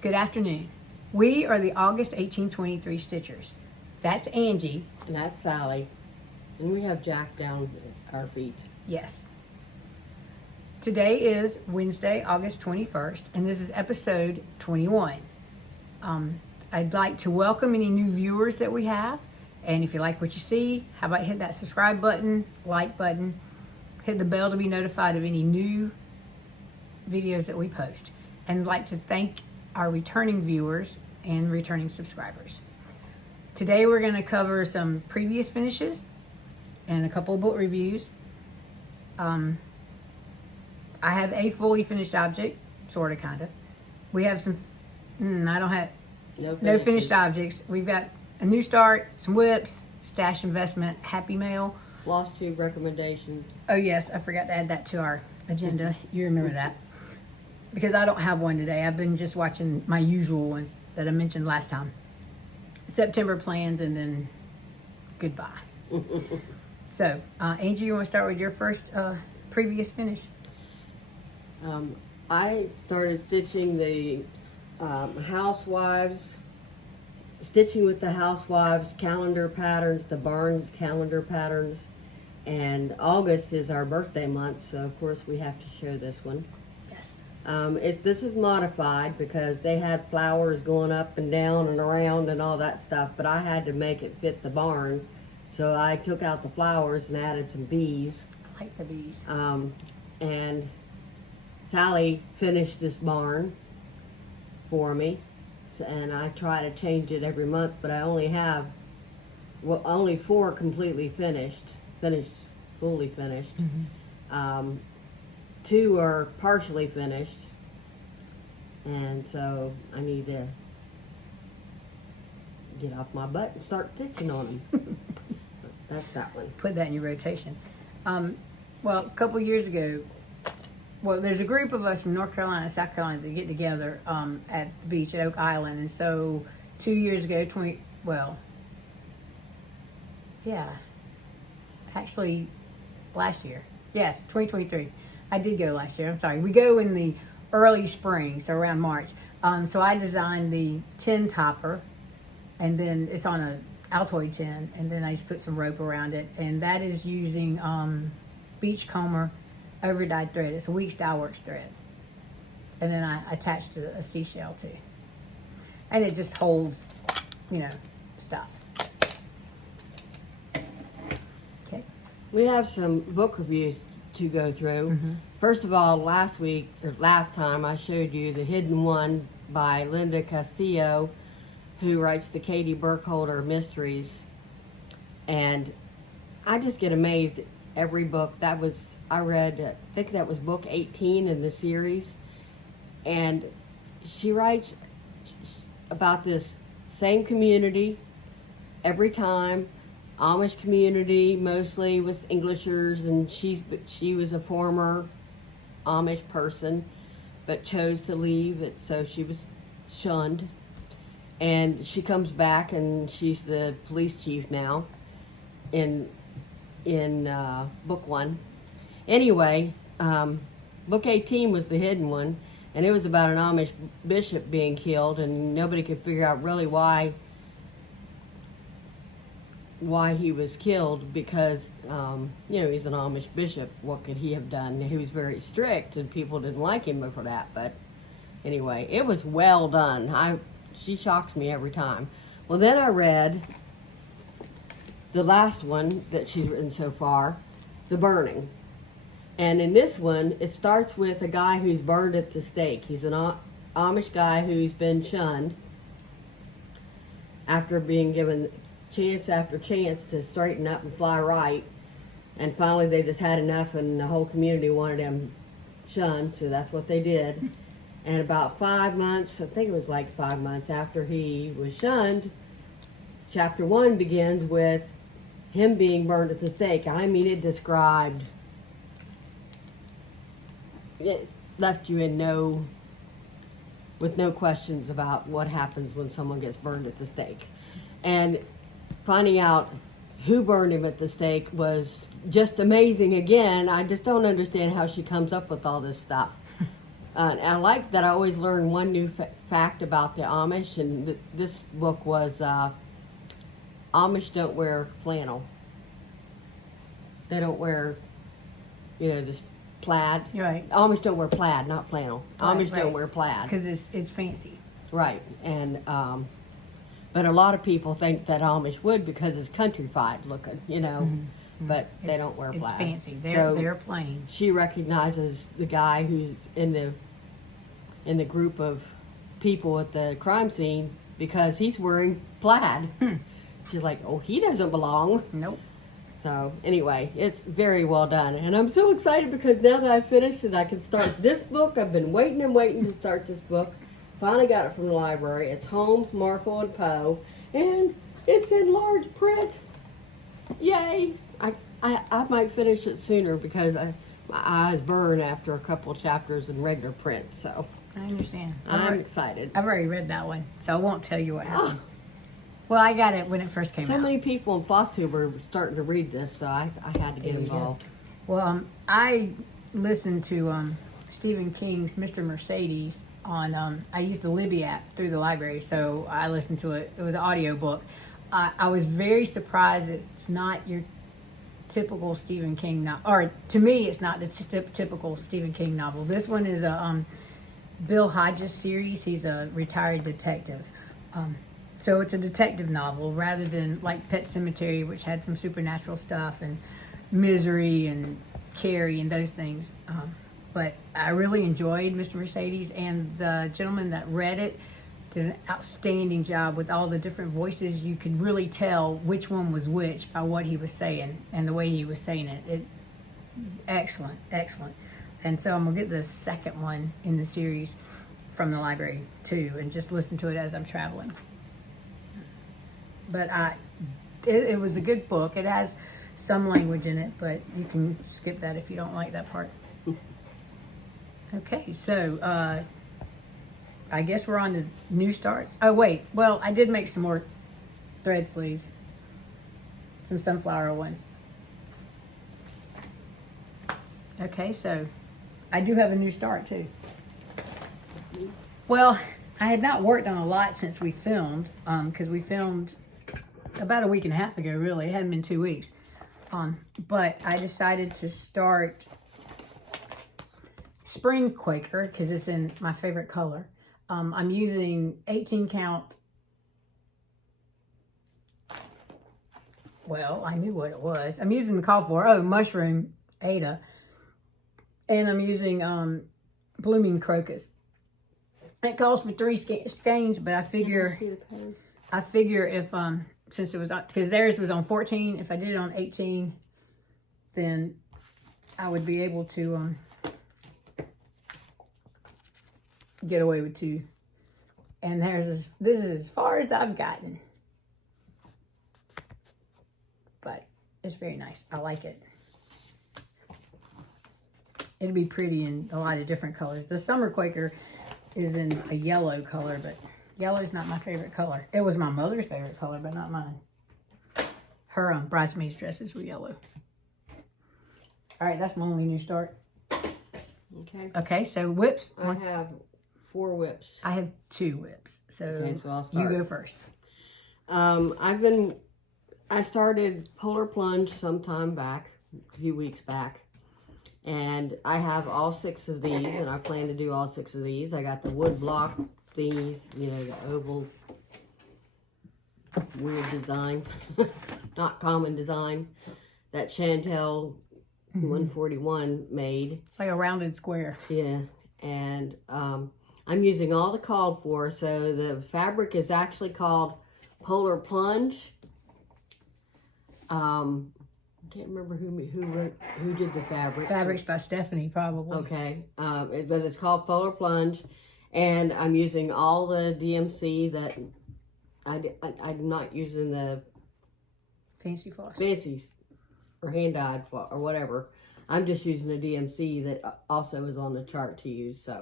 Good afternoon. We are the August 1823 Stitchers. That's Angie. And that's Sally. And we have Jack down at our feet. Yes. Today is Wednesday, August 21st, and this is episode 21. I'd like to welcome any new viewers that we have. And if you like what you see, how about hit that subscribe button, like button, hit the bell to be notified of any new videos that we post. And I'd like to thank our returning viewers and returning subscribers. Today we're going to cover some previous finishes and a couple of book reviews. I have a fully finished object, sort of, kind of. We have some, I don't have, no finished objects. We've got a new start, some whips, stash investment, happy mail. Flosstube recommendation. Oh yes, I forgot to add that to our agenda. You remember that. Because I don't have one today. I've been just watching my usual ones that I mentioned last time. September plans and then goodbye. So, Angie, you want to start with your first previous finish? I started stitching the housewives, stitching with the housewives calendar patterns, the barn calendar patterns, and August is our birthday month, so of course we have to show this one. Yes. This is modified because they had flowers going up and down and around and all that stuff, but I had to make it fit the barn, so I took out the flowers and added some bees. I like the bees. And Sally finished this barn for me, and I try to change it every month, but I only have only 4 completely fully finished. Mm-hmm. 2 are partially finished, and so I need to get off my butt and start stitching on them. That's that one. Put that in your rotation. Well, a couple years ago, there's a group of us from North Carolina and South Carolina that get together at the beach at Oak Island, and so 2 years ago, actually last year. Yes, 2023. I did go last year. I'm sorry. We go in the early spring, so around March. So I designed the tin topper, and then it's on a Altoid tin, and then I just put some rope around it, and that is using Beachcomber overdyed thread. It's a Weeks dyeworks thread, and then I attached a seashell too, and it just holds, stuff. Okay. We have some book reviews to go through. Mm-hmm. First of all, last time I showed you The Hidden One by Linda Castillo, who writes the Katie Burkholder mysteries, and I just get amazed at every book. I read, I think that was book 18 in the series, and she writes about this same community every time. Amish community, mostly with Englishers, and she was a former Amish person, but chose to leave it, so she was shunned. And she comes back, and she's the police chief now in book 1. Anyway, book 18 was The Hidden One, and it was about an Amish bishop being killed, and nobody could figure out really why he was killed, because he's an Amish bishop. What could he have done? He was very strict, and people didn't like him for that. But anyway, it was well done. She shocks me every time. Well, then I read the last one that she's written so far, The Burning. And in this one, it starts with a guy who's burned at the stake. He's an Amish guy who's been shunned after being given chance after chance to straighten up and fly right. And finally they just had enough, and the whole community wanted him shunned, so that's what they did. And about 5 months, I think it was like 5 months after he was shunned, chapter 1 begins with him being burned at the stake. I mean, it described, it left you with no questions about what happens when someone gets burned at the stake. And finding out who burned him at the stake was just amazing again. I just don't understand how she comes up with all this stuff. And I like that I always learn one new fact about the Amish, and this book was Amish don't wear flannel. They don't wear, just plaid. You're right. Amish don't wear plaid, not flannel. Amish don't wear plaid. Because it's fancy. Right. And, but a lot of people think that Amish would because it's countrified looking, but they don't wear plaid. It's fancy. They're plain. She recognizes the guy who's in the group of people at the crime scene because he's wearing plaid. She's like, oh, he doesn't belong. Nope. So anyway, it's very well done. And I'm so excited because now that I've finished it, I can start this book. I've been waiting and waiting to start this book. Finally got it from the library. It's Holmes, Marple, and Poe. And it's in large print. Yay! I might finish it sooner because my eyes burn after a couple chapters in regular print. So I understand. I'm excited. I've already read that one, so I won't tell you what happened. Well, I got it when it first came out. So many people in Flosstube are starting to read this, so I had to get involved. Well, I listened to Stephen King's Mr. Mercedes on, I used the Libby app through the library, so I listened to it. It was an audio book. I was very surprised it's not your typical Stephen King novel, or to me, it's not the typical Stephen King novel. This one is a Bill Hodges series. He's a retired detective. So it's a detective novel rather than like Pet Sematary, which had some supernatural stuff, and Misery and Carrie and those things. But I really enjoyed Mr. Mercedes, and the gentleman that read it did an outstanding job with all the different voices. You could really tell which one was which by what he was saying and the way he was saying it. Excellent, excellent. And so I'm going to get the second one in the series from the library too, and just listen to it as I'm traveling. But it was a good book. It has some language in it, but you can skip that if you don't like that part. Okay, so I guess we're on to new start. Oh wait, well I did make some more thread sleeves, some sunflower ones. Okay, so I do have a new start too. Well, I had not worked on a lot since we filmed, because we filmed about a week and a half ago, really. It hadn't been 2 weeks. But I decided to start Spring Quaker because it's in my favorite color. I'm using 18 count. Well, I knew what it was. I'm using the call for, Mushroom Ada. And I'm using Blooming Crocus. It calls for 3 skeins, but I figure if, since it was on, because theirs was on 14, if I did it on 18, then I would be able to get away with 2. And this is as far as I've gotten. But it's very nice. I like it. It'd be pretty in a lot of different colors. The Summer Quaker is in a yellow color, but yellow is not my favorite color. It was my mother's favorite color, but not mine. Her bridesmaid's dresses were yellow. All right, that's my only new start. Okay. Okay, so whips. I have 4 whips. I have 2 whips. So, okay, so I'll start. You go first. I started Polar Plunge sometime back, a few weeks back. And I have all 6 of these, and I plan to do all 6 of these. I got the wood block thingies, the oval, weird design, not common design, that Chantelle 141 made. It's like a rounded square. Yeah, and I'm using all the called for, so the fabric is actually called Polar Plunge. I can't remember who did the fabric. Fabric's by Stephanie, probably. Okay, but it's called Polar Plunge, and I'm using all the DMC that I'm not using the fancy floss, fancies or hand dyed or whatever. I'm just using a DMC that also is on the chart to use. So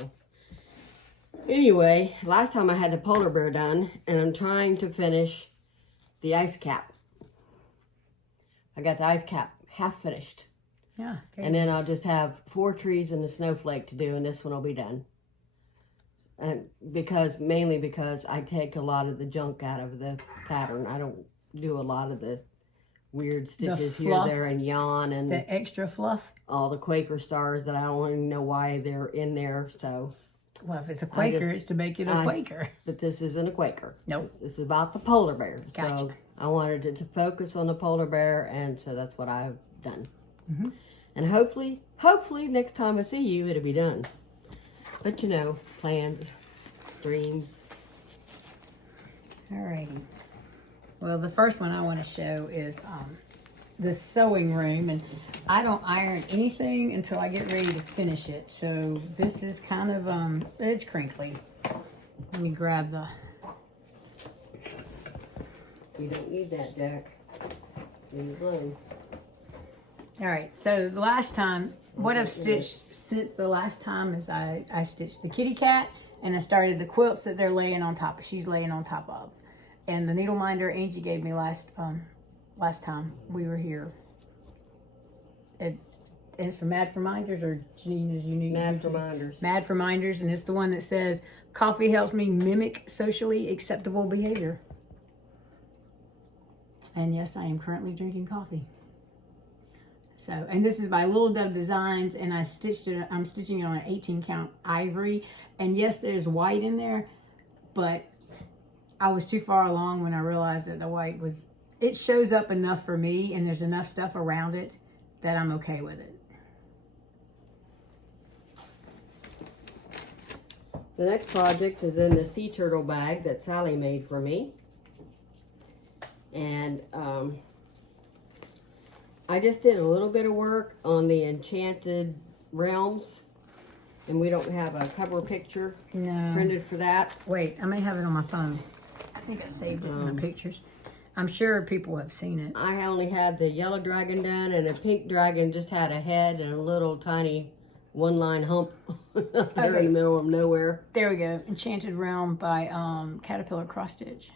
anyway, last time I had the polar bear done, and I'm trying to finish the ice cap. I got the ice cap half finished. Yeah. And then I'll just have 4 trees and a snowflake to do, and this one will be done. and mainly because I take a lot of the junk out of the pattern. I don't do a lot of the weird stitches here, there, and yon, and the extra fluff. All the Quaker stars that I don't even know why they're in there. So, well, if it's a Quaker, it's to make it a Quaker. But this isn't a Quaker. Nope. This is about the polar bear. Gotcha. So I wanted it to focus on the polar bear, and so that's what I've done. Mm-hmm. And hopefully next time I see you, it'll be done. But you know, plans, dreams. Alrighty. Well, the first one I want to show is the sewing room, and I don't iron anything until I get ready to finish it. So this is kind of it's crinkly. Let me grab the. You don't need that, Jack. Leave it alone. All right. So the last time, what I've stitched since the last time is I stitched the kitty cat, and I started the quilts that they're laying on top of. She's laying on top of. And the needle minder Angie gave me last time we were here. It's for Mad for Minders, or Janina's unique. Mad for Minders. Mad for Minders, and it's the one that says, "Coffee helps me mimic socially acceptable behavior." And yes, I am currently drinking coffee. So, and this is by Little Dove Designs, and I'm stitching it on an 18 count ivory. And yes, there's white in there, but I was too far along when I realized that the white it shows up enough for me, and there's enough stuff around it that I'm okay with it. The next project is in the sea turtle bag that Sally made for me. And I just did a little bit of work on the Enchanted Realms, and we don't have a cover picture printed for that. Wait, I may have it on my phone. I think I saved it in my pictures. I'm sure people have seen it. I only had the yellow dragon done, and the pink dragon just had a head and a little tiny one-line hump there in the middle of nowhere. There we go. Enchanted Realm by Caterpillar Cross Stitch.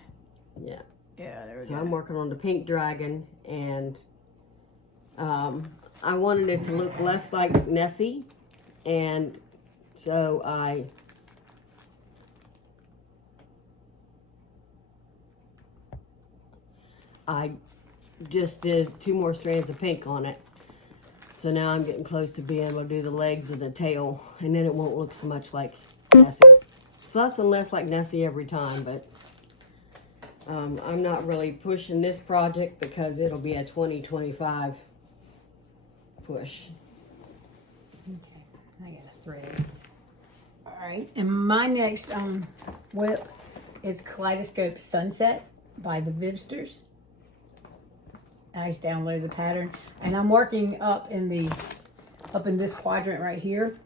Yeah. Yeah, there we So go. I'm working on the pink dragon, and I wanted it to look less like Nessie, and so I just did 2 more strands of pink on it. So now I'm getting close to being able to do the legs and the tail, and then it won't look so much like Nessie. It's less and less like Nessie every time, but I'm not really pushing this project because it'll be a 2025 push. Okay, I got a thread. All right, and my next whip is Kaleidoscope Sunset by the Vivsters. I just downloaded the pattern, and I'm working up in this quadrant right here,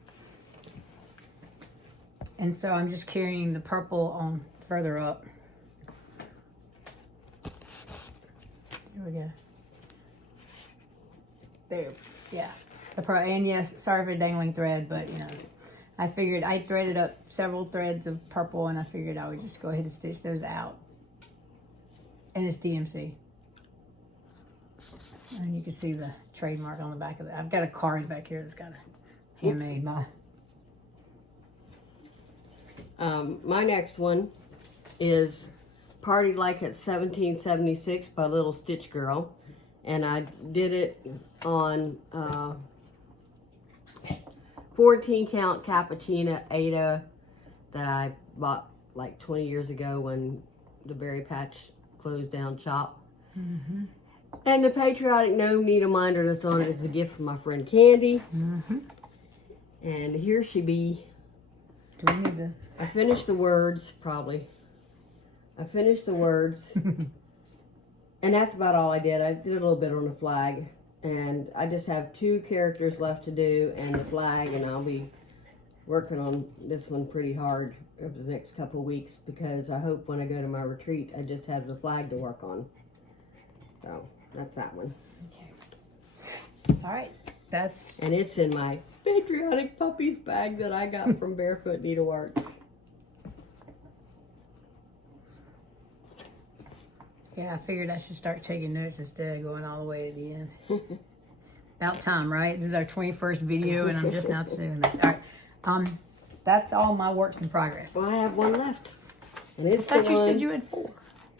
and so I'm just carrying the purple on further up. There we go. There, yeah. And yes, sorry for dangling thread, but you know, I figured I threaded up several threads of purple, and I figured I would just go ahead and stitch those out. And it's DMC. And you can see the trademark on the back of it. I've got a card back here that's got a handmade my. My next one is Party Like It's 1776 by Little Stitch Girl, and I did it on 14 count Cappuccino Ada that I bought like 20 years ago when the Berry Patch closed down shop. Mm-hmm. And the Patriotic Gnome Needle Minder that's on it is a gift from my friend Candy. Mm-hmm. And here she be. Do we need to? I finished the words, probably. I finished the words. And that's about all I did. I did a little bit on the flag. And I just have 2 characters left to do and the flag. And I'll be working on this one pretty hard over the next couple of weeks. Because I hope when I go to my retreat, I just have the flag to work on. So, that's that one. Okay. All right. And it's in my Patriotic Puppies bag that I got from Barefoot Needlearts. Yeah, I figured I should start taking notes instead of going all the way to the end. About time, right? This is our 21st video, and I'm just now doing that. All right. That's all my works in progress. Well, I have one left. And I it's thought the you one. said you had 4.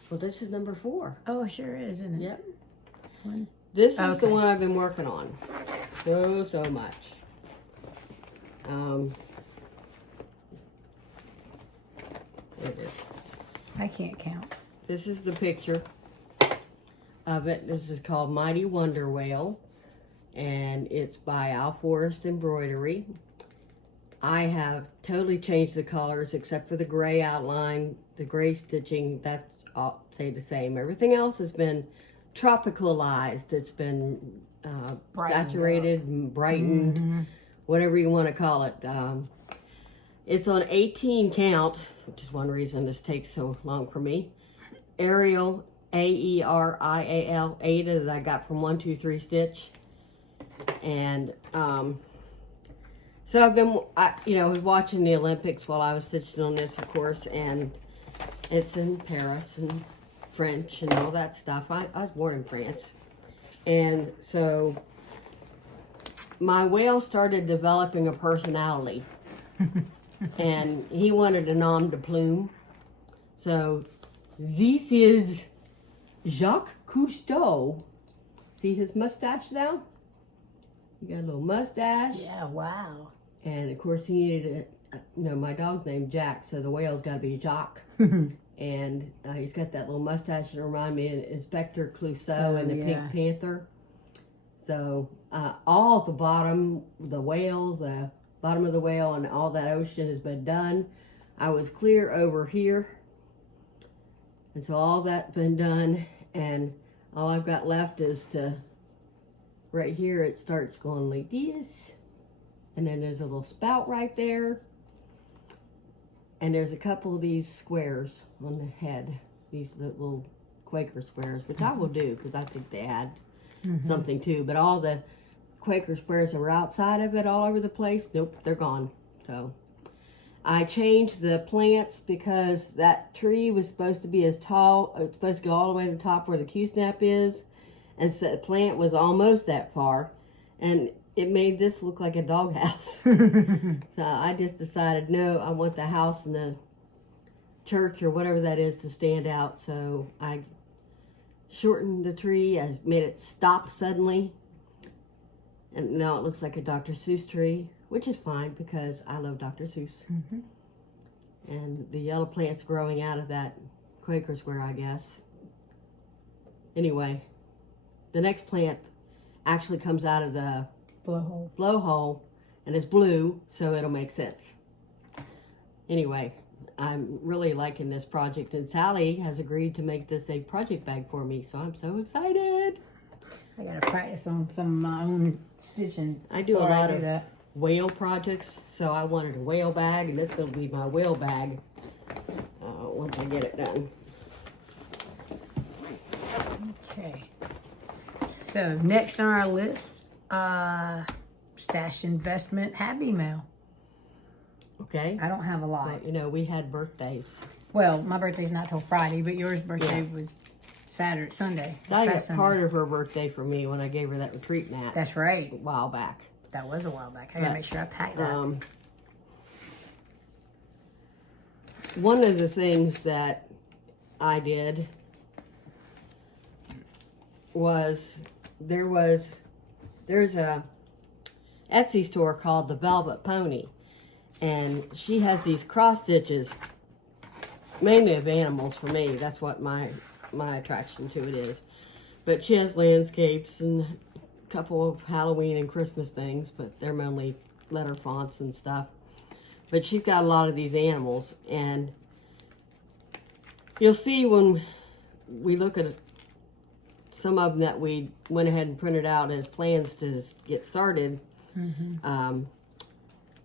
Well, this is number 4. Oh, it sure is, isn't it? Yep. 1. This is Okay. the one I've been working on so much. There it is. I can't count. This is the picture of it. This is called Mighty Wonder Whale, and it's by Forest Embroidery. I have totally changed the colors except for the gray outline, the gray stitching. That's all stayed the same. Everything else has been tropicalized. It's been saturated and brightened, whatever you want to call it. It's on 18 count, which is one reason this takes so long for me. Arial, A-E-R-I-A-L, Ada, that I got from 123 Stitch. And so I've been, I was watching the Olympics while I was stitching on this, of course, and it's in Paris and French and all that stuff. I was born in France. And so my whale started developing a personality. And he wanted a nom de plume. So this is Jacques Cousteau. See his mustache now? He got a little mustache. Yeah, wow. And of course he needed my dog's named Jack, so the whale's got to be Jacques. And he's got that little mustache that reminds me of Inspector Clouseau and the Pink Panther. So all at the bottom, the bottom of the whale and all that ocean has been done. I was clear over here. And so all that's been done, and all I've got left is right here it starts going like this. And then there's a little spout right there. And there's a couple of these squares on the head. These little Quaker squares, which I will do because I think they add something too. But all the Quaker squares that were outside of it all over the place, nope, they're gone. So I changed the plants because that tree was supposed to be as tall, it's supposed to go all the way to the top where the Q-snap is. And so the plant was almost that far. And it made this look like a doghouse. So I just decided, no, I want the house and the church or whatever that is to stand out. So I shortened the tree. I made it stop suddenly. And now it looks like a Dr. Seuss tree, which is fine because I love Dr. Seuss. And the yellow plant's growing out of that Quaker square, I guess. Anyway, the next plant actually comes out of the blowhole, and it's blue, so it'll make sense. Anyway, I'm really liking this project, and Sally has agreed to make this a project bag for me, so I'm so excited. I gotta practice on some of my own stitching. I do a lot of whale projects, so I wanted a whale bag, and this will be my whale bag once I get it done. Okay. So next on our list, stash investment Happy Mail. Okay. I don't have a lot. Well, we had birthdays. Well, my birthday's not till Friday, but yours birthday was Sunday. Sally got part of her birthday for me when I gave her that retreat mat. That's right. A while back. That was a while back. I gotta make sure I pack that. One of the things that I did was there's a Etsy store called the Velvet Pony, and she has these cross stitches, mainly of animals for me. That's what my attraction to it is. But she has landscapes and a couple of Halloween and Christmas things, but they're mainly letter fonts and stuff. But she's got a lot of these animals, and you'll see when we look at some of them that we went ahead and printed out as plans to get started.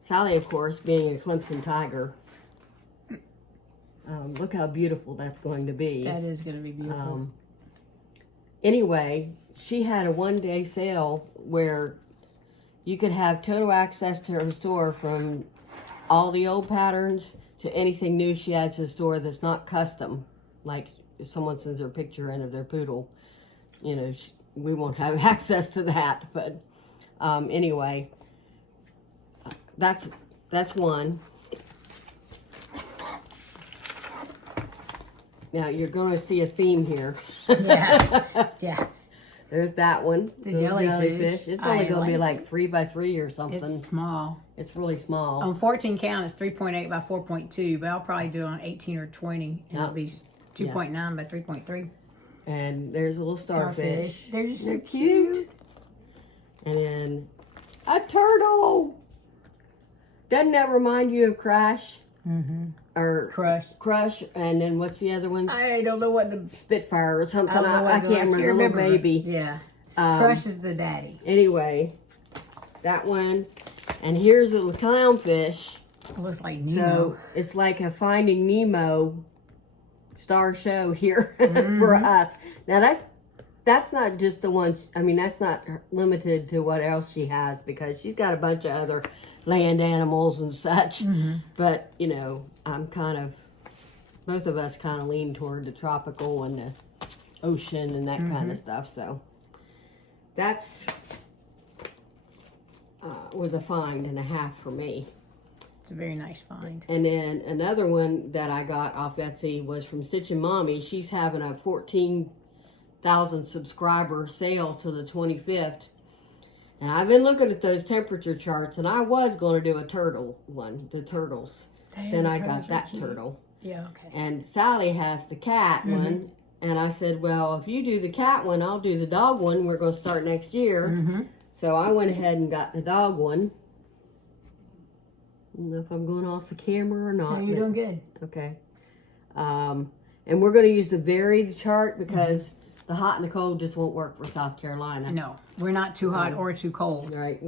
Sally, of course, being a Clemson Tiger, look how beautiful that's going to be. That is going to be beautiful. Anyway, she had a one-day sale where you could have total access to her store from all the old patterns to anything new she adds to the store that's not custom. Like if someone sends her a picture in of their poodle, we won't have access to that. But anyway, that's one. Now you're going to see a theme here. Yeah. Yeah. There's that one. The jellyfish. It's only going to be like like 3 by 3 or something. It's small. It's really small. On 14 count, it's 3.8 by 4.2, but I'll probably do it on 18 or 20, and it'll be 2.9 by 3.3. And there's a little starfish. They're just so cute. And then a turtle. Doesn't that remind you of Crash? Mm-hmm. Or Crush. And then what's the other one? I don't know what the Spitfire or something. I can't remember. The little baby. Yeah. Crush is the daddy. Anyway, that one. And here's a little clownfish. It looks like Nemo. So it's like a Finding Nemo star show here for us. Now that's not just the one. I mean, that's not limited to what else she has, because she's got a bunch of other land animals and such. But you know, both of us kind of lean toward the tropical and the ocean and that kind of stuff. So that's was a find and a half for me. It's a very nice find. And then another one that I got off Etsy was from Stitchin Mommy. She's having a 14,000 subscriber sale till the 25th. And I've been looking at those temperature charts, and I was going to do a turtle one, the turtles. Then I got that turtle. Yeah, okay. And Sally has the cat one. And I said, well, if you do the cat one, I'll do the dog one. We're going to start next year. So I went ahead and got the dog one. I don't know if I'm going off the camera or not. No, you're doing good. Okay. And we're going to use the varied chart because the hot and the cold just won't work for South Carolina. No, we're not too hot or too cold. Right.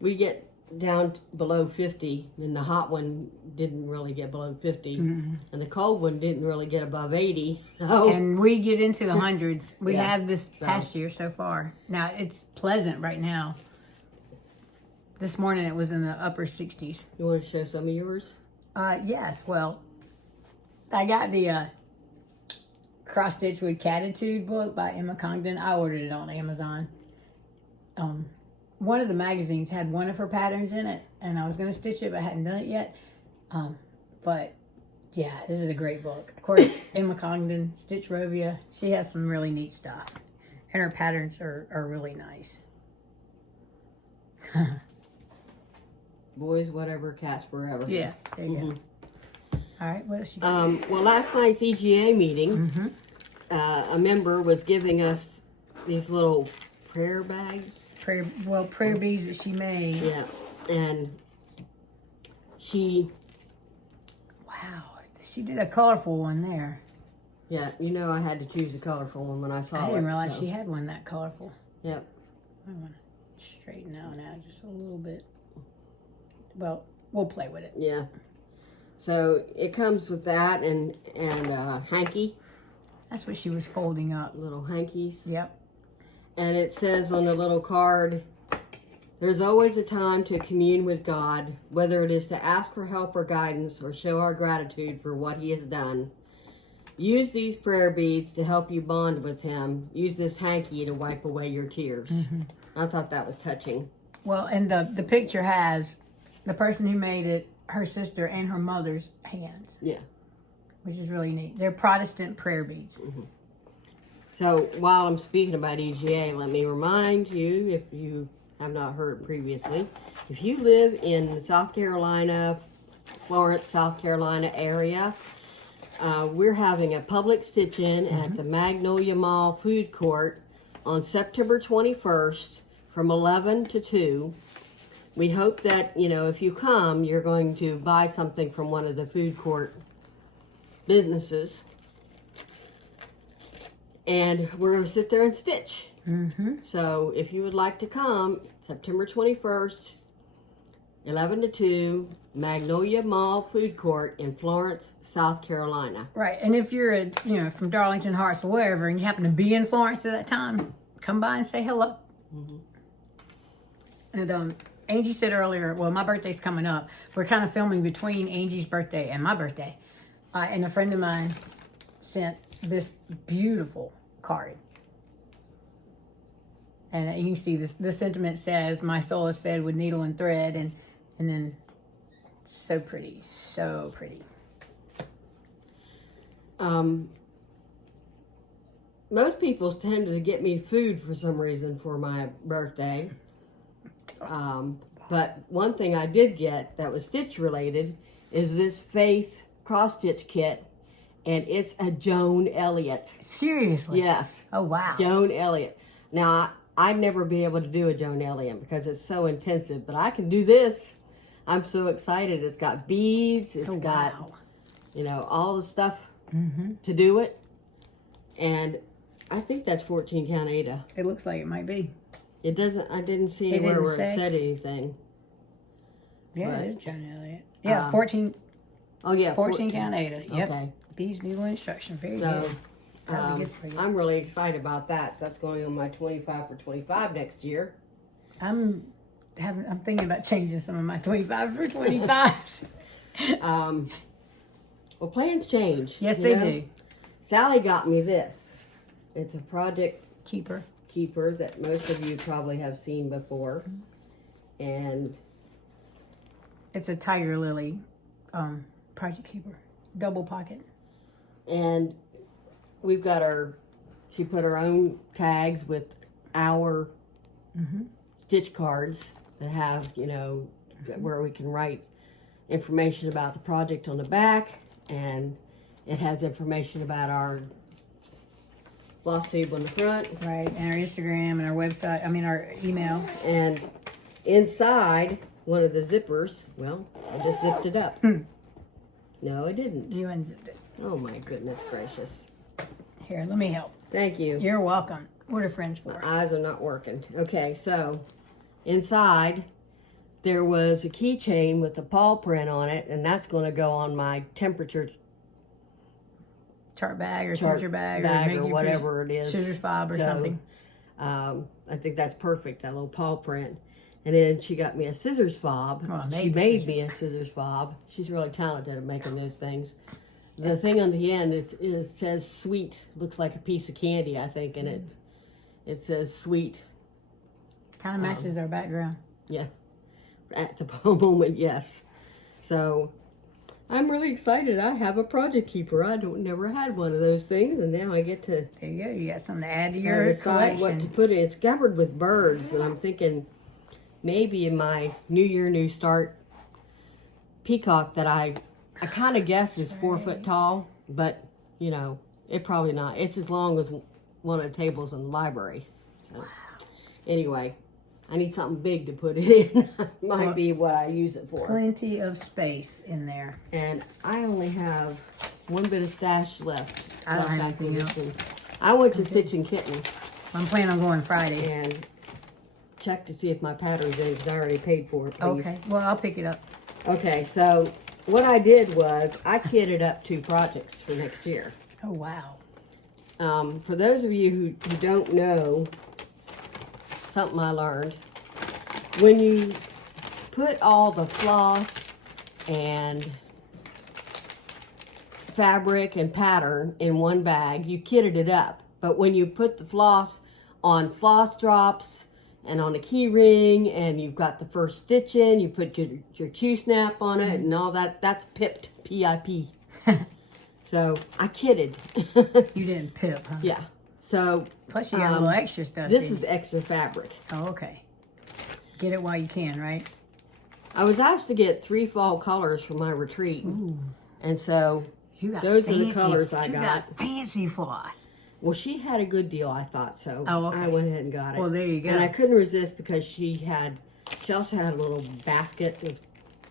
We get down below 50, and the hot one didn't really get below 50, and the cold one didn't really get above 80. So. And we get into the hundreds. We have this past year so far. Now, it's pleasant right now. This morning it was in the upper 60s. You want to show some of yours? Yes. Well, I got the Cross Stitch with Catitude book by Emma Congdon. I ordered it on Amazon. One of the magazines had one of her patterns in it, and I was going to stitch it, but I hadn't done it yet. But yeah, this is a great book. Of course, Emma Congdon, Stitch Rovia, she has some really neat stuff, and her patterns are really nice. Boys, whatever, cats forever. Yeah, there you go. All right, what else you got? Well, last night's EGA meeting, a member was giving us these little prayer bags. Prayer beads that she made. Yeah, and wow, she did a colorful one there. Yeah, you know I had to choose a colorful one when I saw it. I didn't realize she had one that colorful. Yep. I want to straighten out now just a little bit. Well, we'll play with it. Yeah. So it comes with that and hanky. That's what she was folding up. Little hankies. Yep. And it says on the little card, there's always a time to commune with God, whether it is to ask for help or guidance or show our gratitude for what he has done. Use these prayer beads to help you bond with him. Use this hanky to wipe away your tears. I thought that was touching. Well, and the picture has the person who made it, her sister and her mother's hands. Yeah. Which is really neat. They're Protestant prayer beads. So while I'm speaking about EGA, let me remind you, if you have not heard previously, if you live in the South Carolina, Florence, South Carolina area, we're having a public stitch-in at the Magnolia Mall Food Court on September 21st from 11 to 2. We hope that, you know, if you come, you're going to buy something from one of the food court businesses. And we're going to sit there and stitch. So if you would like to come, September 21st, 11 to 2, Magnolia Mall Food Court in Florence, South Carolina. Right, and if you're from Darlington, Hartsville, wherever, and you happen to be in Florence at that time, come by and say hello. And Angie said earlier, well, my birthday's coming up. We're kind of filming between Angie's birthday and my birthday. And a friend of mine sent this beautiful card. And you can see the sentiment says, my soul is fed with needle and thread. And then so pretty, so pretty. Most people tend to get me food for some reason for my birthday. But one thing I did get that was stitch related is this Faith cross stitch kit, and it's a Joan Elliott. Seriously? Yes. Oh, wow. Joan Elliott. Now, I'd never be able to do a Joan Elliott because it's so intensive, but I can do this. I'm so excited. It's got beads. It's got, you know, all the stuff to do it. And I think that's 14 count Ada. It looks like it might be. It doesn't, I didn't see It where didn't it say? said anything. Yeah, But, it is Joan Elliott. Yeah, 14. Oh, yeah. 14 count Ada. Yep. Okay. Beads, needle, instruction. Very So, good. That'll be good for you. I'm really excited about that. That's going on my 25 for 25 next year. I'm thinking about changing some of my 25 for 25s. Well, plans change. Yes, you they know? do. Sally got me this. It's a project Keeper. keeper that most of you probably have seen before. And It's a Tiger Lily project keeper. Double pocket. and we've got she put her own tags with our stitch cards that have, you know, where we can write information about the project on the back, and it has information about our Flosstube on the front. Right, and our Instagram and our website, I mean our email. And inside one of the zippers, well, I just zipped it up. No, I didn't. You unzipped it. Oh my goodness gracious. Here, let me help. Thank you. You're welcome. What are friends for? Eyes are not working. Okay, so inside there was a keychain with a paw print on it, and that's going to go on my temperature Chart bag or chart temperature bag or whatever it is. Scissors fob or So, something. I think that's perfect, that little paw print. And then she got me a scissors fob. Oh, She made me a scissors fob. She's really talented at making those things. The thing on the end says sweet. Looks like a piece of candy, I think, and it says sweet. Kind of matches our background. Yeah, at the moment, yes. So I'm really excited. I have a project keeper. I never had one of those things, and now I get to There you go. You got something to add to your decide what to collection. put in. It's covered with birds, and I'm thinking maybe in my New Year, New Start peacock that I kind of guess is 4 foot tall, but you know, it probably not. It's as long as one of the tables in the library. So anyway, I need something big to put it in. Might be what I use it for. Plenty of space in there. And I only have one bit of stash left. I don't have anything else. I went to Stitchen Kitten I'm planning on going Friday. and checked to see if my pattern's in because I already paid for it. Please. Okay. Well, I'll pick it up. Okay, so what I did was I kitted up 2 projects for next year. Oh, wow. For those of you who don't know, something I learned, when you put all the floss and fabric and pattern in one bag, you kitted it up. But when you put the floss on floss drops and on a key ring, and you've got the first stitch in, you put your Q-snap on it and all that, that's pipped, P-I-P. So I kidded. You didn't pip, huh? Yeah. So Plus you got a little extra stuff. this in. is extra fabric. Oh, okay. Get it while you can, right? I was asked to get 3 fall colors for my retreat. Ooh. And so You got those are the fancy- colors I you got. fancy floss. Well, she had a good deal, I thought, so Oh, okay. I went ahead and got it. Well, there you go. And I couldn't resist because she also had a little basket of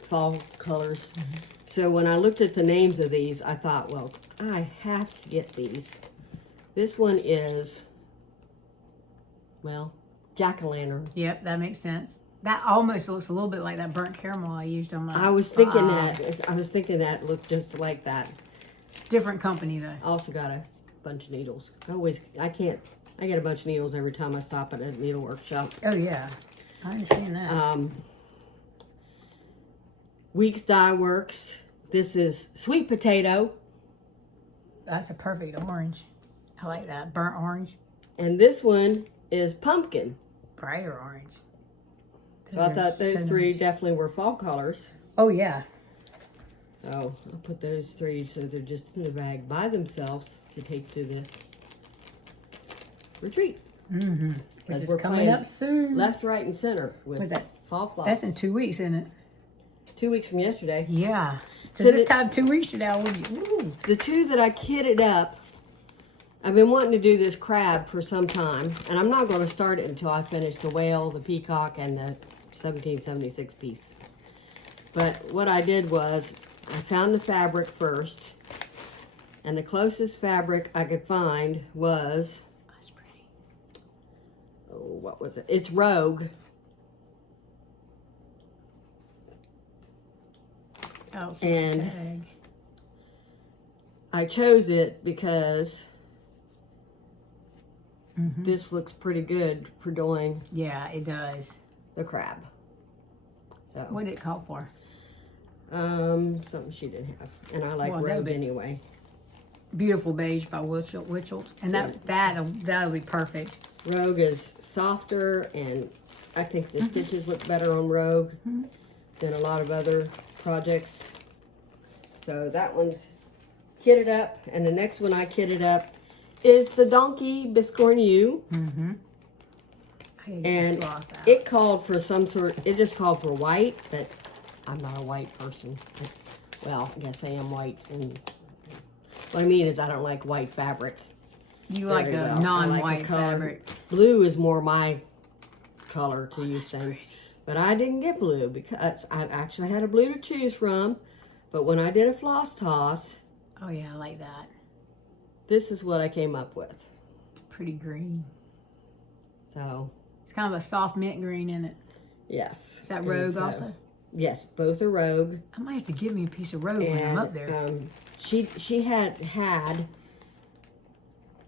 fall colors. So when I looked at the names of these, I thought, well, I have to get these. This one is, well, jack-o'-lantern. Yep, that makes sense. That almost looks a little bit like that burnt caramel I used on my. I was thinking that looked just like that. Different company though. I also got a bunch of needles. I get a bunch of needles every time I stop at a needle workshop. Oh yeah, I understand that. Weeks Dyeworks. This is sweet potato. That's a perfect orange. I like that burnt orange, And this one is pumpkin. brighter orange. So I thought those 3 definitely were fall colors. Oh yeah. So I'll put those 3 so they're just in the bag by themselves to take to the retreat. Mm-hmm. Which is we're coming up soon. Left, right, and center with What's that? fall floss. That's in 2 weeks, isn't it? 2 weeks from yesterday. Yeah. So So this time 2 weeks from now, the 2 that I kitted up, I've been wanting to do this crab for some time, and I'm not going to start it until I finish the whale, the peacock, and the 1776 piece. But what I did was, I found the fabric first, and the closest fabric I could find was, that's pretty. oh, what was it? It's Rogue. Oh, And tag. I chose it because Mm-hmm. this looks pretty good for doing Yeah, it does. the crab. So What did it call for? something she didn't have, and I like Well, no, Rogue but- anyway. Beautiful Beige by Witchelt. And that'll be perfect. Rogue is softer, and I think the stitches look better on Rogue than a lot of other projects. So that one's kitted up, and the next one I kitted up is the Donkey Biscornu. Mm-hmm. And it called for some sort, it just called for white, but I'm not a white person. Well, I guess I am white, and what I mean is I don't like white fabric. You like very a well. I non-white like the color. fabric. Blue is more my color to use things. But I didn't get blue because I actually had a blue to choose from. But when I did a floss toss, Oh yeah, I like that. this is what I came up with. Pretty green. So, It's kind of a soft mint green in it. yes. Is that And Rogue so- also? Yes, both are Rogue. I might have to give me a piece of Rogue when I'm up there. She had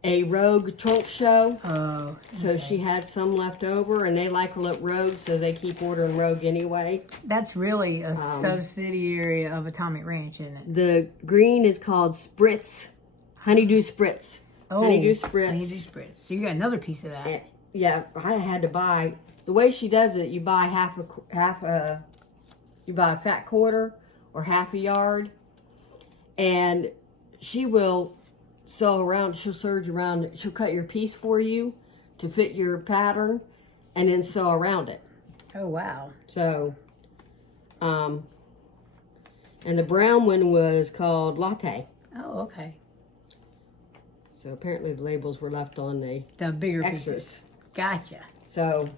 a Rogue trunk show, Oh, so she had some left over, and they like Rogue, so they keep ordering Rogue anyway. that's really a subsidiary of Atomic Ranch, isn't it? The green is called Spritz, Honeydew Spritz. Oh, Honeydew Spritz. Honeydew Spritz. So you got another piece of that. And, yeah, I had to buy. The way she does it, you buy you buy a fat quarter or half a yard, and she will sew around. She'll serge around. She'll cut your piece for you to fit your pattern, and then sew around it. Oh wow. So, and the brown one was called Latte. Oh okay. So apparently the labels were left on the The bigger extras. pieces. Gotcha. So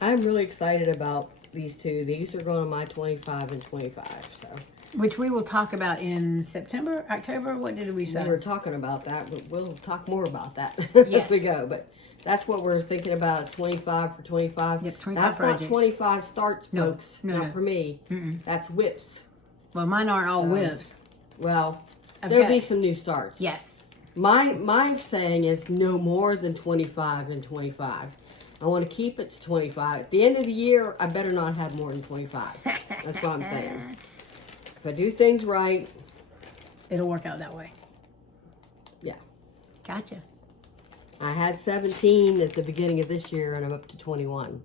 I'm really excited about these 2. These are going to my 25 and 25. So Which we will talk about in September, October. What did we say? we were talking about that, but we'll talk more about that Yes. as we go. But that's what we're thinking about, 25 for 25. Yep, 25 That's projects. not 25 starts, No, folks. no, not no. for me. Mm-mm. That's whips. Well, mine aren't all So- whips. Well, I've there'll got- be some new starts. Yes. My saying is no more than 25 and 25. I want to keep it to 25. At the end of the year, I better not have more than 25. That's what I'm saying. If I do things right, It'll work out that way. yeah. Gotcha. I had 17 at the beginning of this year, and I'm up to 21.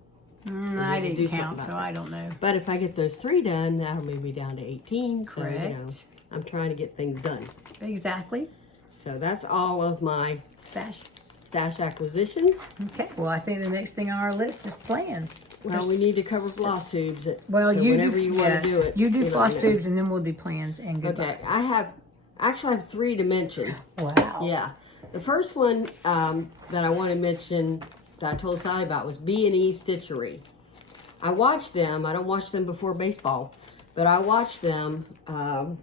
I need to didn't do something count, about so that. I don't know. But if I get those 3 done, that'll move me down to 18. Correct. So, you know, I'm trying to get things done. Exactly. So that's all of my Stash. stash acquisitions. Okay. Well, I think the next thing on our list is plans. Well, we need to cover floss tubes. Well, so you whenever do. you Yeah, want to do it. you do let floss me know. tubes, and then we'll do plans and goodbye. Okay, I actually have 3 to mention. Wow. Yeah, the first one that I want to mention that I told Sally about was B&E Stitchery. I watch them. I don't watch them before baseball, but I watch them about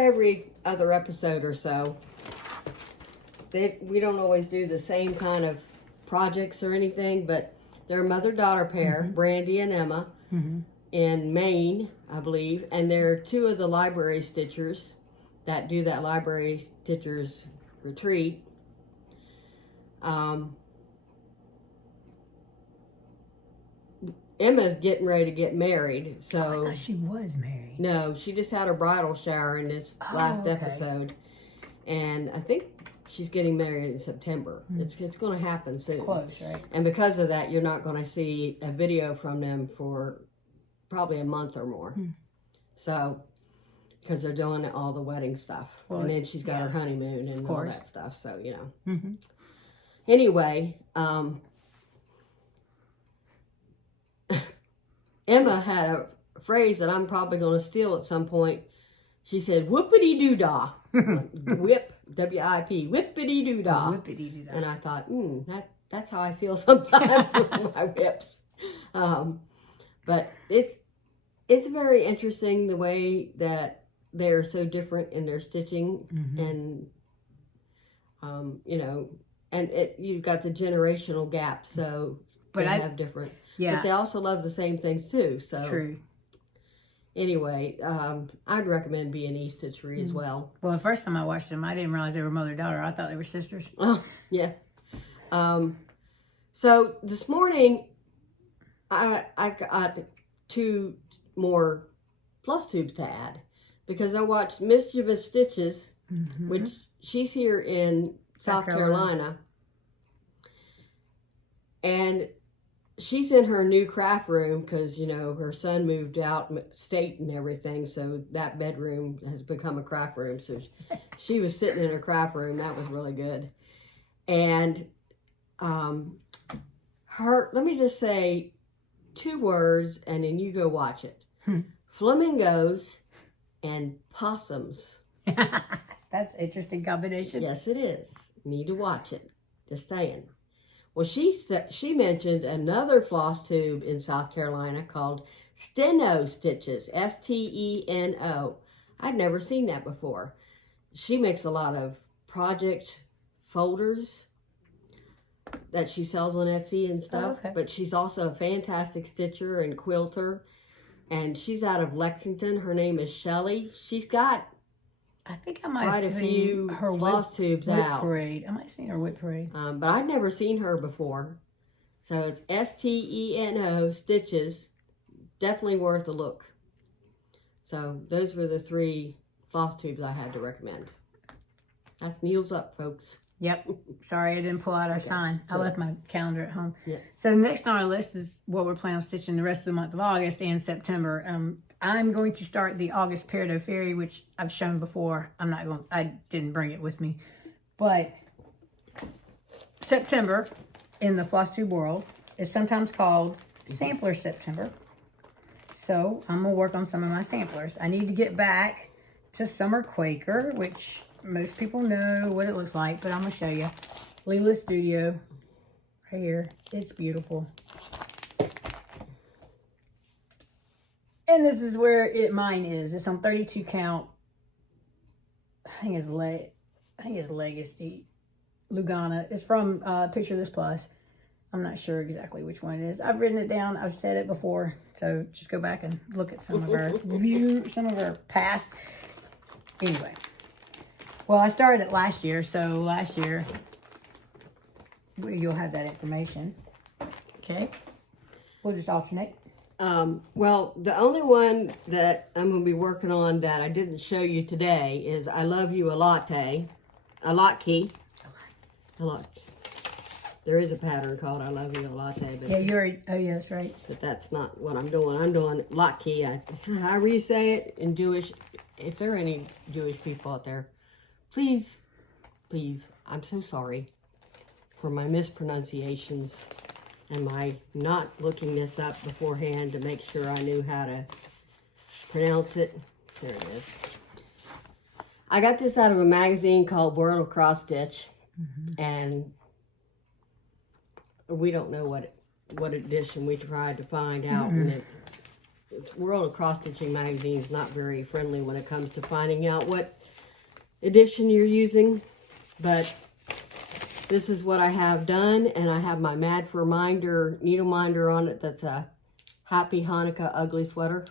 every other episode or so. We don't always do the same kind of projects or anything, but they're a mother-daughter pair, Brandy and Emma, in Maine, I believe, and they're 2 of the library stitchers that do that library stitchers retreat. Emma's getting ready to get married, I so thought she was married. no, she just had her bridal shower in this last okay. episode, and I think she's getting married in September. It's going to happen soon. Close, right? And because of that, you're not going to see a video from them for probably a month or more. So because they're doing all the wedding stuff. Well, and then she's got yeah. her honeymoon and Of all course. that stuff. So, you know. Mm-hmm. Anyway, Emma had a phrase that I'm probably going to steal at some point. She said, "Whoopity-doo-dah." Whip, W-I-P, whippity-doo-dah. Whippity-doo-dah. And I thought, that's how I feel sometimes with my whips. But it's very interesting the way that they're so different in their stitching. Mm-hmm. And, you know, and you've got the generational gap, so But they have different. Yeah. But they also love the same things too. So True. Anyway, I'd recommend B&E Stitchery as well. Well, the first time I watched them, I didn't realize they were mother-daughter. I thought they were sisters. Oh, yeah. So this morning, I got 2 more Flosstubes to add because I watched Mischievous Stitches, Mm-hmm. which she's here in South Carolina. And she's in her new craft room because, you know, her son moved out state and everything. So that bedroom has become a craft room. So she was sitting in her craft room. That was really good. And let me just say 2 words and then you go watch it. Flamingos and possums. That's an interesting combination. Yes, it is. Need to watch it. Just saying. Well, she mentioned another floss tube in South Carolina called Steno Stitches, S-T-E-N-O. I'd never seen that before. She makes a lot of project folders that she sells on Etsy and stuff. Oh, okay. But she's also a fantastic stitcher and quilter. And she's out of Lexington. Her name is Shelly. She's got I think I might quite have a seen few her floss tubes whip out. parade. I might have seen her whip parade. But I'd never seen her before. So it's S-T-E-N-O Stitches. Definitely worth a look. So those were the 3 floss tubes I had to recommend. That's Needles Up, folks. Yep. Sorry I didn't pull out our sign. I left my calendar at home. Yeah. So next on our list is what we're planning on stitching the rest of the month of August and September. I'm going to start the August Peridot Fairy, which I've shown before. I didn't bring it with me. But September in the floss tube world is sometimes called Sampler September. So I'm going to work on some of my samplers. I need to get back to Summer Quaker, which most people know what it looks like, but I'm going to show you. Lila Studio, right here. It's beautiful. And this is where mine is. It's on 32 count. I think it's Legacy Lugana. It's from Picture This Plus. I'm not sure exactly which one it is. I've written it down. I've said it before. So just go back and look at some of our some of our past. Anyway. Well, I started it last year. So last year, you'll have that information. Okay. We'll just alternate. Well, the only one that I'm going to be working on that I didn't show you today is I Love You a Latte. A Latke. There is a pattern called I Love You a Latte. But, Yeah, oh yeah, that's right. But that's not what I'm doing. I'm doing Latke. However you say it in Jewish. If there are any Jewish people out there, please, I'm so sorry for my mispronunciations and my not looking this up beforehand to make sure I knew how to pronounce it. There it is. I got this out of a magazine called World of Cross Stitch, and we don't know what edition we tried to find out. And World of Cross Stitching magazine is not very friendly when it comes to finding out what edition you're using, but this is what I have done, and I have my Mad for Minder needle minder on it. That's a Happy Hanukkah Ugly Sweater.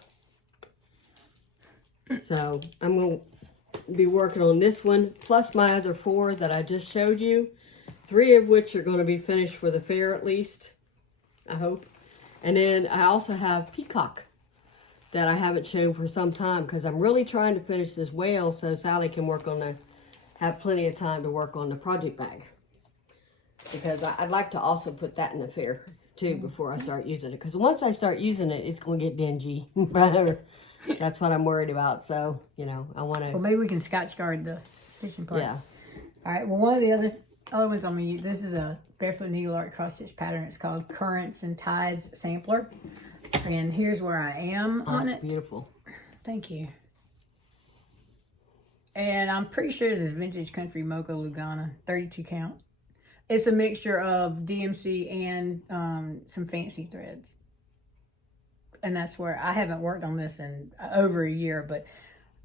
So I'm going to be working on this one, plus my other 4 that I just showed you, 3 of which are going to be finished for the fair at least, I hope. And then I also have Peacock that I haven't shown for some time because I'm really trying to finish this whale so Sally can have plenty of time to work on the project bag. Because I'd like to also put that in the fair too before I start using it. Because once I start using it, it's going to get dingy. That's what I'm worried about. So, you know, I want Well, to. maybe we can Scotch guard the stitching part. Yeah. All right. Well, one of the other ones I'm gonna use. This is a Barefoot Needleart cross stitch pattern. It's called Currents and Tides Sampler. And here's where I am on it. Beautiful. Thank you. And I'm pretty sure this is Vintage Country Mocha Lugana, 32 count. It's a mixture of DMC and some fancy threads. And that's where I haven't worked on this in over a year, but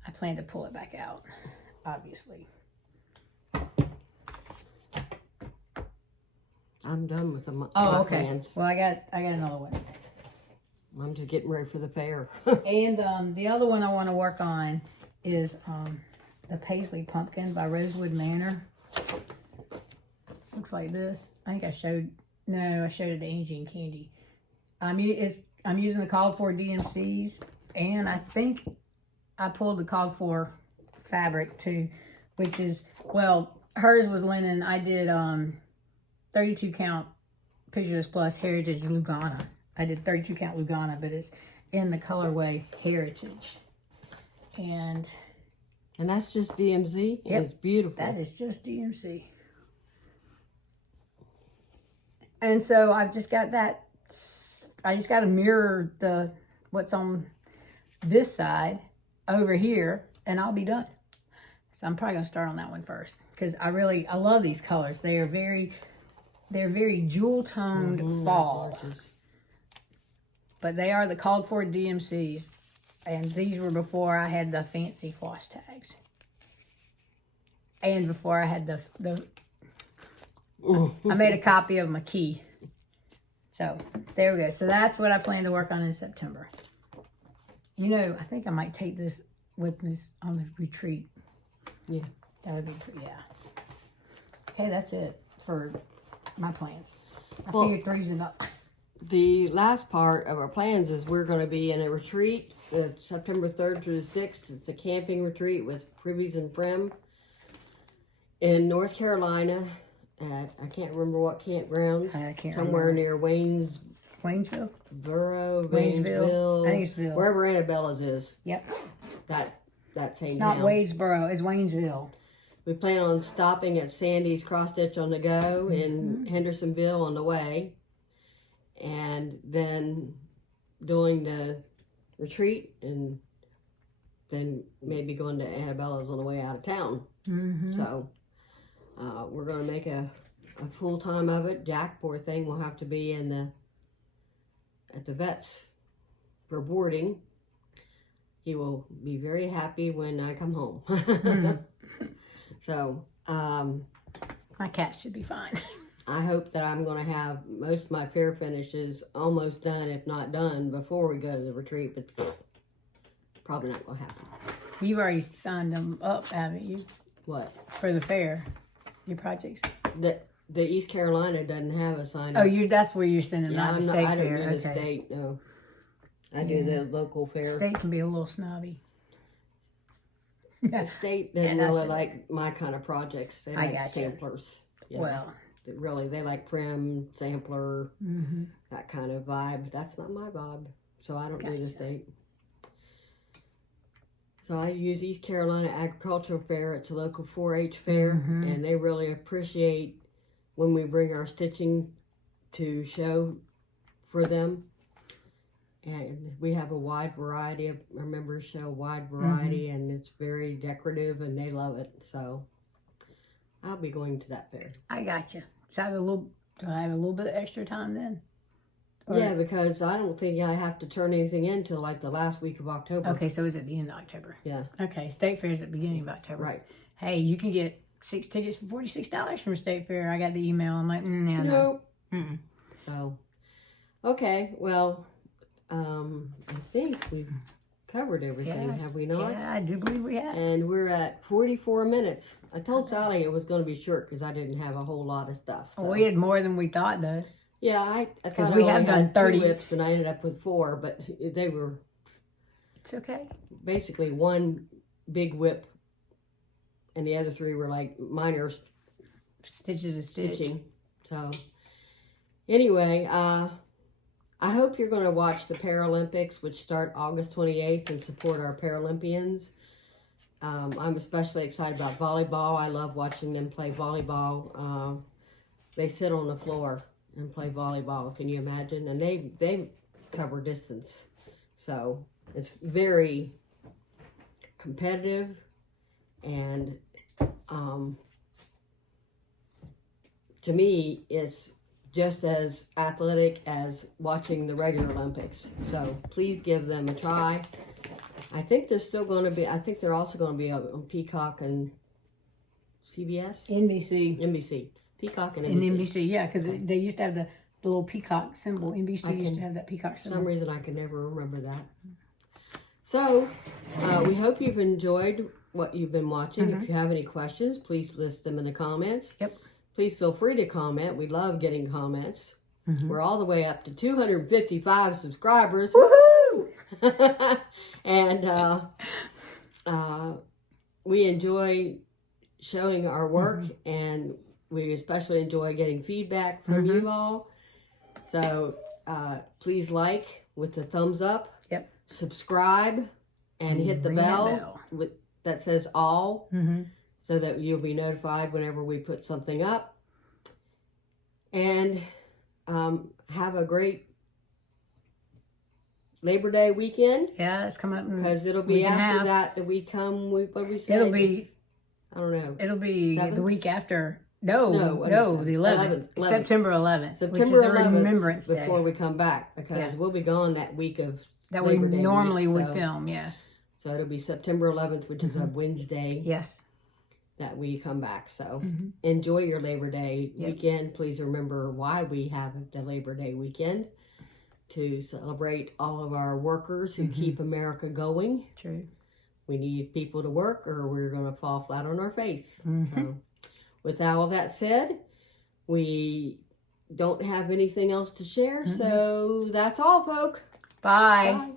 I plan to pull it back out, obviously. I'm done with them. Oh, okay. Plans. Well, I got another one. I'm just getting ready for the fair. And the other one I want to work on is the Paisley Pumpkin by Rosewood Manor. Looks like this. I think I showed it to Angie and Candy. I'm using the called for DMCs, and I think I pulled the called for fabric too, which is, well, hers was linen. I did 32 count Pictures Plus Heritage Lugana. I did 32 count Lugana, but it's in the colorway Heritage. And that's just DMC? Yep, it's beautiful. That is just DMC. And so I've just got that. I just got to mirror what's on this side over here, and I'll be done. So I'm probably gonna start on that one first because I love these colors. They're very jewel toned fall. Gorgeous. But they are the called for DMCs, and these were before I had the fancy floss tags, and before I had the. I made a copy of my key. So there we go. So that's what I plan to work on in September. You know, I think I might take this with me on the retreat. Yeah. That would be pretty, yeah. Okay, that's it for my plans. I figured 3's enough. The last part of our plans is we're going to be in a retreat September 3rd through the 6th. It's a camping retreat with Privies and Prims in North Carolina. I can't remember what campgrounds. I can't somewhere remember. near Waynesville? Waynesville. I think it's Ville. Wherever Annabellas is. Yep. That same Not town. Wadesboro, it's Waynesville. We plan on stopping at Sandy's Cross Stitch on the Go in Hendersonville on the way. And then doing the retreat and then maybe going to Annabellas on the way out of town. So we're going to make a full time of it. Jack, poor thing, will have to be at the vets for boarding. He will be very happy when I come home. So my cats should be fine. I hope that I'm going to have most of my fair finishes almost done, if not done, before we go to the retreat, but probably not going to happen. You've already signed them up, haven't you? What? For the fair, your projects. The East Carolina doesn't have a sign Oh, up. That's where you're sending, not the state I don't fair. do the state, no. I do the local fair. State can be a little snobby. The state doesn't really like my kind of projects. They like samplers. Yeah. Well, really, they like prim, sampler, that kind of vibe. That's not my vibe, so I don't do the state. So I use East Carolina Agricultural Fair. It's a local 4-H fair, and they really appreciate when we bring our stitching to show for them. And we have a wide variety of, our members show a wide variety, and it's very decorative, and they love it. So I'll be going to that fair. I got you. So do I have a little bit of extra time then? Or, yeah, because I don't think I have to turn anything in till like the last week of October. Okay, so it's at the end of October. Yeah. Okay, State Fair's at the beginning of October. Right. Hey, you can get 6 tickets for $46 from State Fair. I got the email. I'm like, no. So, okay, well, I think we've covered everything, have we not? Yeah, I do believe we have. And we're at 44 minutes. I told Sally it was going to be short because I didn't have a whole lot of stuff. So. Well, we had more than we thought, though. Yeah, I because thought we I have only done had 30 2 whips, and I ended up with 4, but they were. It's okay. Basically, 1 big whip, and the other 3 were like minor stitching. So, anyway, I hope you're going to watch the Paralympics, which start August 28th, and support our Paralympians. I'm especially excited about volleyball. I love watching them play volleyball. They sit on the floor and play volleyball. Can you imagine? And they cover distance. So it's very competitive, and to me, it's just as athletic as watching the regular Olympics. So please give them a try. I think they're still going to be, I think they're also going to be on Peacock and CBS? NBC. Peacock and NBC. And NBC, yeah, because they used to have the little peacock symbol. NBC used to have that peacock For symbol. some reason I can never remember that. So, we hope you've enjoyed what you've been watching. If you have any questions, please list them in the comments. Yep. Please feel free to comment. We love getting comments. We're all the way up to 255 subscribers. Woohoo! And we enjoy showing our work, and we especially enjoy getting feedback from you all. So please like with the thumbs up. Yep. Subscribe and hit the bell that says all, so that you'll be notified whenever we put something up. And have a great Labor Day weekend. Yeah, it's coming up. Because it'll be after that we come, what we say? It'll be, I don't know. It'll be 7th? the week after. No, the 11th. 11th. September 11th. September which is 11th, Remembrance Day. before we come back, because we'll be gone that week of That Labor we Day normally week, would so- film, yes. So it'll be September 11th, which is a Wednesday, Yes. that we come back. So enjoy your Labor Day Yep. weekend. Please remember why we have the Labor Day weekend, to celebrate all of our workers who keep America going. True. We need people to work, or we're going to fall flat on our face. So with all that said, we don't have anything else to share. So that's all, folk. Bye. Bye.